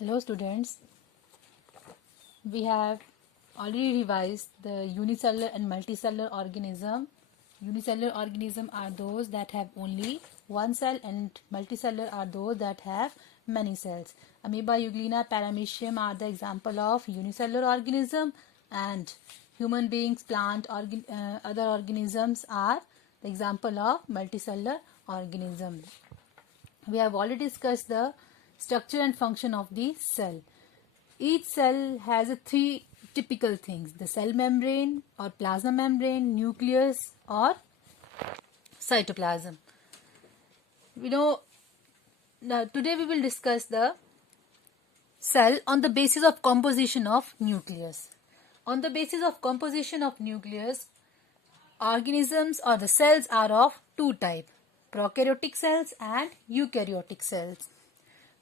Hello students, we have already revised the unicellular and multicellular organism. Unicellular organisms are those that have only one cell and multicellular are those that have many cells. Amoeba, Euglena, Paramecium are the example of unicellular organism, and human beings, other organisms are the example of multicellular organism. We have already discussed the structure and function of the cell. Each cell has three typical things: the cell membrane or plasma membrane, nucleus or cytoplasm. Now today we will discuss the cell on the basis of composition of nucleus. On the basis of composition of nucleus, organisms or the cells are of two types: prokaryotic cells and eukaryotic cells.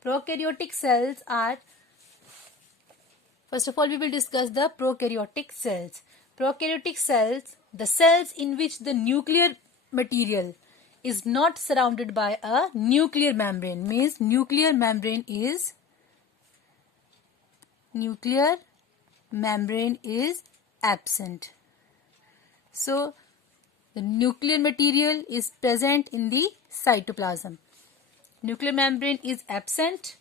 Prokaryotic cells are, first of all, we will discuss the prokaryotic cells. Prokaryotic cells, the cells in which the nuclear material is not surrounded by a nuclear membrane, means nuclear membrane is absent. So the nuclear material is present in the cytoplasm. Nuclear membrane is absent.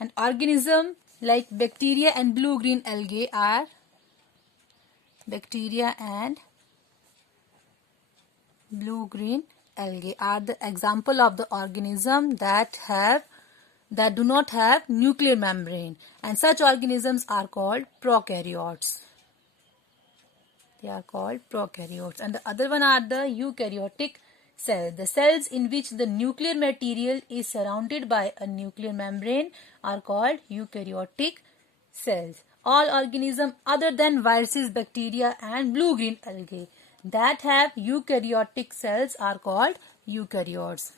An organism like bacteria and blue-green algae are the example of the organism that do not have nuclear membrane, and such organisms are called prokaryotes. They are called prokaryotes. And the other one are the eukaryotic cells. The cells in which the nuclear material is surrounded by a nuclear membrane are called eukaryotic cells. All organisms other than viruses, bacteria and blue-green algae that have eukaryotic cells are called eukaryotes.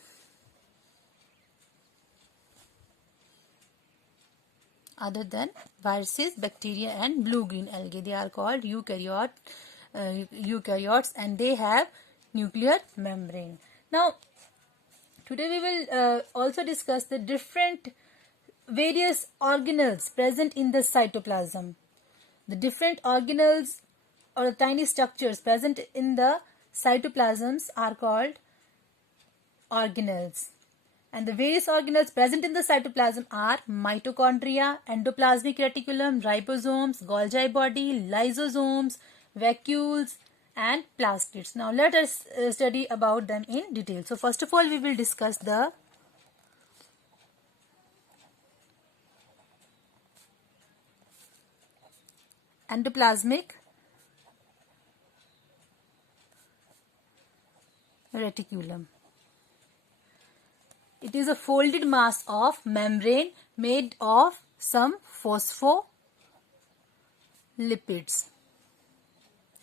Other than viruses, bacteria and blue-green algae, they are called eukaryotes, and they have nuclear membrane. Now today we will also discuss the various organelles present in the cytoplasm. The different organelles or the tiny structures present in the cytoplasms are called organelles. And the various organelles present in the cytoplasm are mitochondria, endoplasmic reticulum, ribosomes, Golgi body, lysosomes, vacuoles and plastids. Now let us study about them in detail. So first of all, we will discuss the endoplasmic reticulum. It is a folded mass of membrane made of some phospholipids.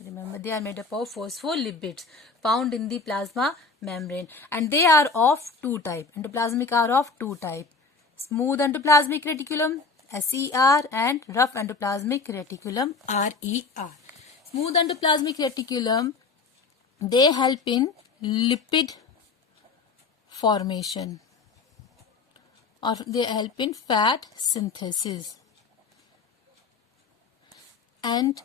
Remember, they are made up of phospholipids found in the plasma membrane, and they are of two types. Endoplasmic are of two types: smooth endoplasmic reticulum SER and rough endoplasmic reticulum RER. Smooth endoplasmic reticulum, they help in lipid formation or they help in fat synthesis, and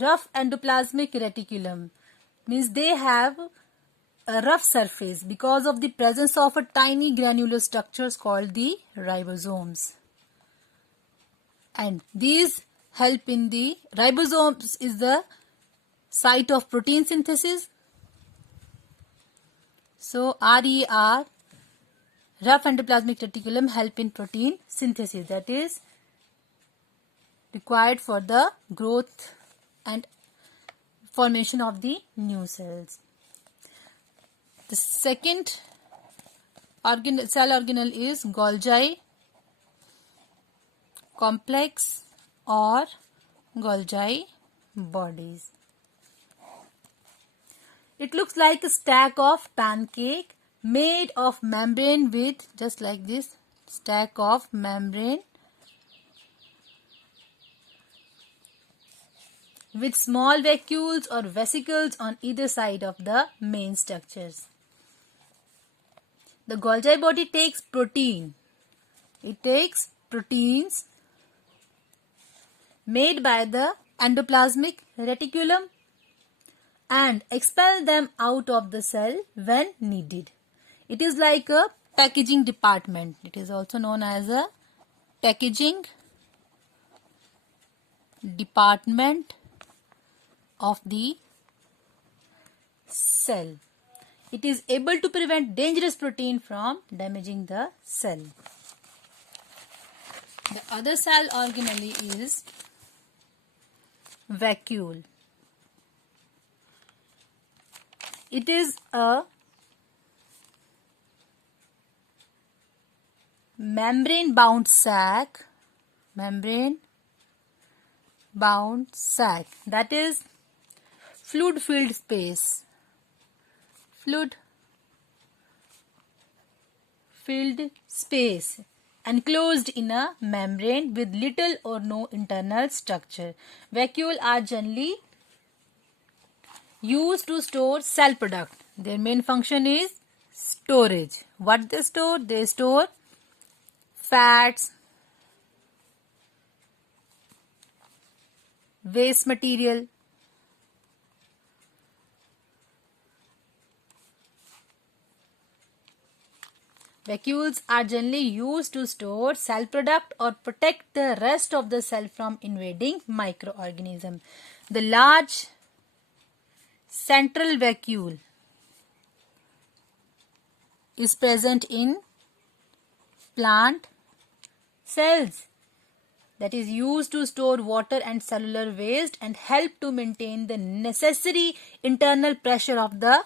rough endoplasmic reticulum means they have a rough surface because of the presence of a tiny granular structures called the ribosomes, and these help in the ribosomes is the site of protein synthesis. So RER, rough endoplasmic reticulum, help in protein synthesis that is required for the growth and formation of the new cells. The second cell organelle is Golgi Complex or Golgi Bodies. It looks like a stack of pancake made of membrane with, just like this, stack of membrane with small vacuoles or vesicles on either side of the main structures. The Golgi body takes protein It takes proteins made by the endoplasmic reticulum and expel them out of the cell when needed. It is like a packaging department. It is also known as a packaging department of the cell. It is able to prevent dangerous protein from damaging the cell. The other cell organelle is vacuole. It is a membrane-bound sac, that is fluid-filled space, enclosed in a membrane with little or no internal structure. Vacuole are generally used to store cell product. Their main function is storage. What they store? They store fats, waste material, vacuoles are generally used to store cell product or protect the rest of the cell from invading microorganisms. The large central vacuole is present in plant cells, that is used to store water and cellular waste and help to maintain the necessary internal pressure of the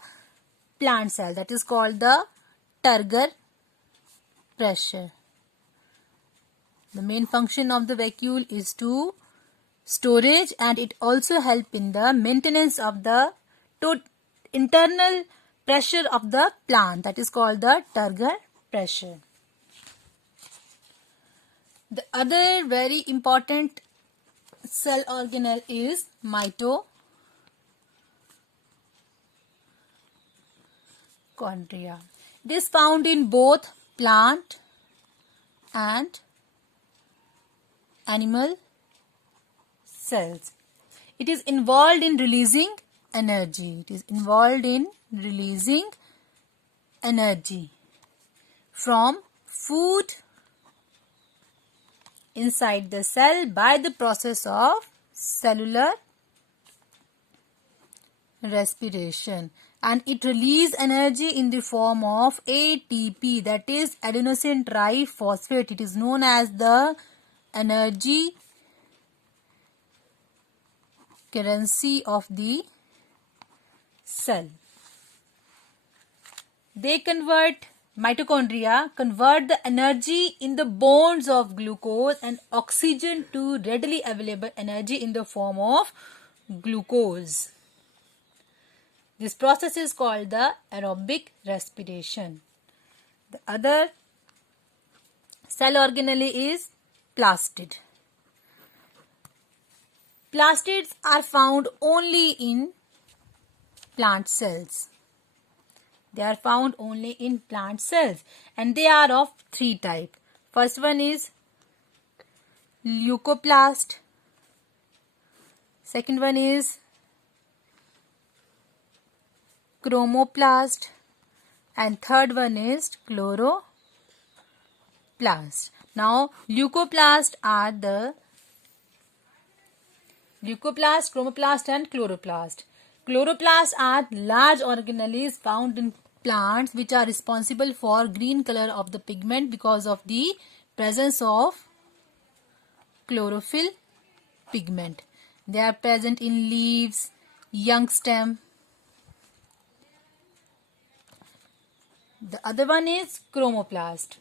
plant cell, that is called the turgor pressure. The main function of the vacuole is to storage, and it also helps in the maintenance of the internal pressure of the plant, that is called the turgor pressure. The other very important cell organelle is mitochondria. It is found in both plant and animal cells. It is involved in releasing energy. From food inside the cell by the process of cellular respiration, and it releases energy in the form of ATP, that is adenosine triphosphate. It is known as the energy currency of the cell. Mitochondria convert the energy in the bonds of glucose and oxygen to readily available energy in the form of glucose. This process is called the aerobic respiration. The other cell organelle is plastid. Plastids are found only in plant cells. And they are of three types. First one is leucoplast. Second one is chromoplast. And third one is chloroplast. Now, leucoplast, chromoplast and chloroplast. Chloroplasts are large organelles found in plants which are responsible for green color of the pigment because of the presence of chlorophyll pigment. They are present in leaves, young stem. The other one is chromoplast.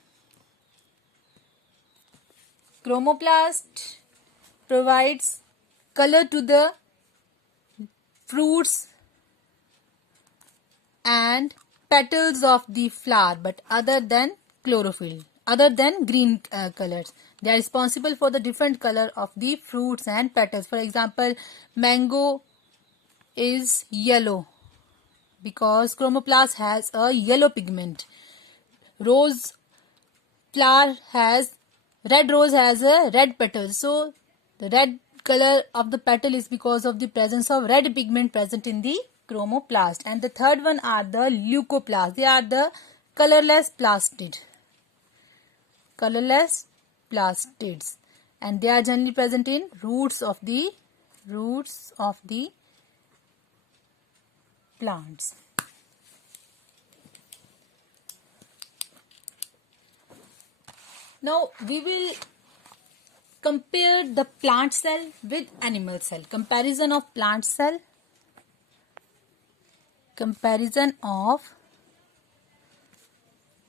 Chromoplast provides color to the fruits and petals of the flower, but other than green colors. They are responsible for the different color of the fruits and petals. For example, mango is yellow because chromoplast has a yellow pigment. Rose flower has red rose has a red petal. So the red color of the petal is because of the presence of red pigment present in the chromoplast. And the third one are the leucoplasts. They are the colorless plastid. Colorless plastids. And they are generally present in roots of the plants. Now we will compare the plant cell with animal cell. Comparison of plant cell. Comparison of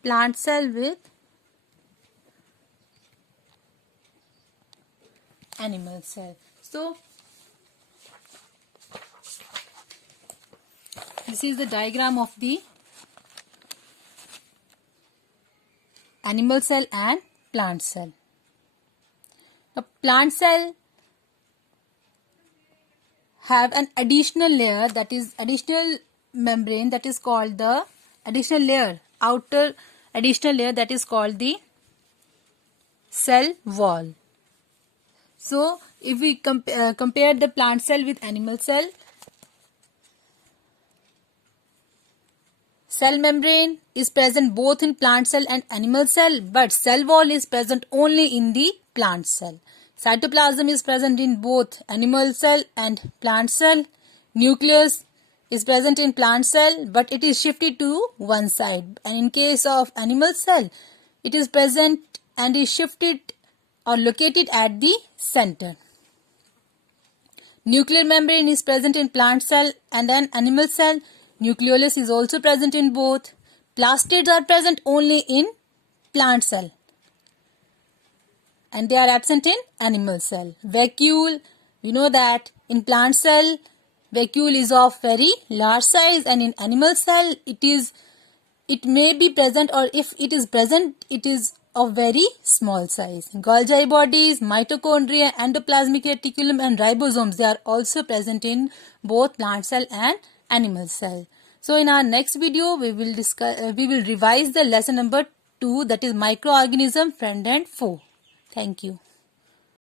plant cell with animal cell. So this is the diagram of the animal cell and plant cell. A plant cell have an additional layer, that is additional membrane, that is called the additional layer, outer additional layer, that is called the cell wall. So if we compare the plant cell with animal cell, cell membrane is present both in plant cell and animal cell, but cell wall is present only in the plant cell. Cytoplasm is present in both animal cell and plant cell. Nucleus is present in plant cell, but it is shifted to one side. And in case of animal cell, it is present and is shifted or located at the center. Nuclear membrane is present in plant cell and then animal cell. Nucleolus is also present in both. Plastids are present only in plant cell and they are absent in animal cell. Vacuole, we know that in plant cell vacuole is of very large size, and in animal cell it may be present, or if it is present it is of very small size. Golgi bodies, mitochondria, endoplasmic reticulum and ribosomes, they are also present in both plant cell and animal cell. So in our next video we will revise the lesson number 2, that is microorganism, friend and foe. Thank you.